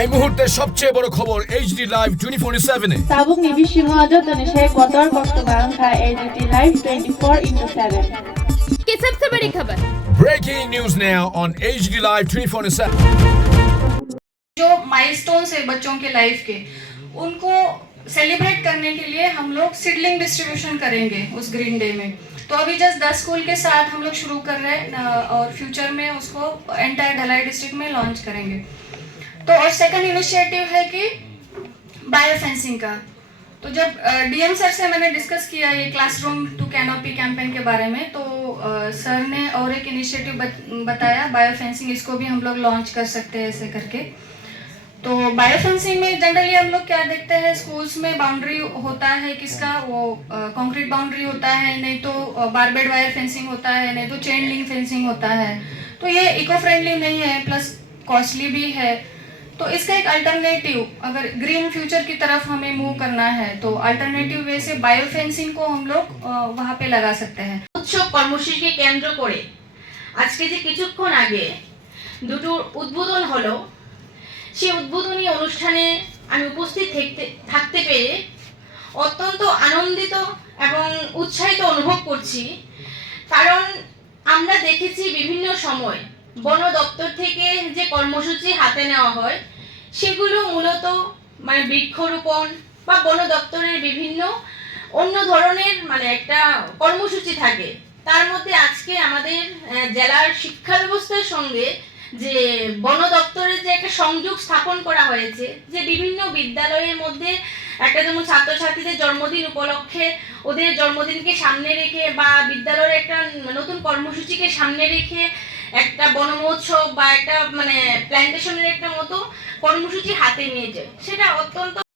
এই মুহূর্তে সবচেয়ে বড় খবর এইচডি লাইভ 24/7 এ। Sabuk ni Bishingaja tani Sheikh Kotor Kostobaran ka AGT Live 24/7 की सबसे बड़ी खबर। Breaking news now on HD Live 24/7। जो माइलस्टोन्स है बच्चों के लाइफ के, उनको सेलिब्रेट करने के लिए हम लोग सीडलिंग डिस्ट्रीब्यूशन करेंगे उस ग्रीन डे में। तो अभी जस्ट 10 स्कूल के साथ हम लोग शुरू कर रहे हैं और फ्यूचर में उसको एंटायर ढलाई डिस्ट्रिक्ट में लॉन्च करेंगे। तो और सेकंड इनिशिएटिव है कि बायो फेंसिंग का। तो जब डीएम सर से मैंने डिस्कस किया ये क्लासरूम टू कैनोपी कैंपेन के बारे में, तो सर ने और एक इनिशिएटिव बताया बायो फेंसिंग, इसको भी हम लोग लॉन्च कर सकते हैं ऐसे करके। तो बायो फेंसिंग में जनरली हम लोग क्या देखते हैं, स्कूल्स में बाउंड्री होता है किसका, वो कंक्रीट बाउंड्री होता है, नहीं तो बारबेड वायर फेंसिंग होता है, नहीं तो चेन लिंक फेंसिंग होता है। तो ये इको फ्रेंडली नहीं है, प्लस कॉस्टली भी है। तो इसका एक अल्टरनेटिव, अगर ग्रीन फ्यूचर की तरफ हमें मूव करना है तो अल्टरनेटिव वे से बायो फेंसिंग को हम लोग वहाँ पे लगा सकते हैं। উৎসব কর্মসূচিকে কেন্দ্র করে আজকে যে কিছুক্ষণ আগে দুটো উদ্বোধন হলো, সেই উদ্বোধনী অনুষ্ঠানে আমি উপস্থিত থাকতে পেরে অত্যন্ত আনন্দিত এবং উৎসাহিত অনুভব করছি। কারণ আমরা দেখেছি বিভিন্ন সময় বন দপ্তর থেকে যে কর্মসূচি হাতে নেওয়া হয় সেগুলো মূলত বৃক্ষরোপণ বা বন দপ্তরের বিভিন্ন অন্য ধরনের একটা কর্মসূচি থাকে। তার মধ্যে আজকে আমাদের জেলার শিক্ষা ব্যবস্থার সঙ্গে যে বন দপ্তরের যে একটা সংযোগ স্থাপন করা হয়েছে, যে বিভিন্ন বিদ্যালয়ের মধ্যে একটা যেমন ছাত্রছাত্রীদের জন্মদিন উপলক্ষে ওদের জন্মদিনকে সামনে রেখে বা বিদ্যালয়ের একটা নতুন কর্মসূচিকে সামনে রেখে একটা বন মহোৎসব বা একটা প্ল্যান্টেশনের একটা মতো কর্মসূচি হাতে নিয়ে যায়, সেটা অত্যন্ত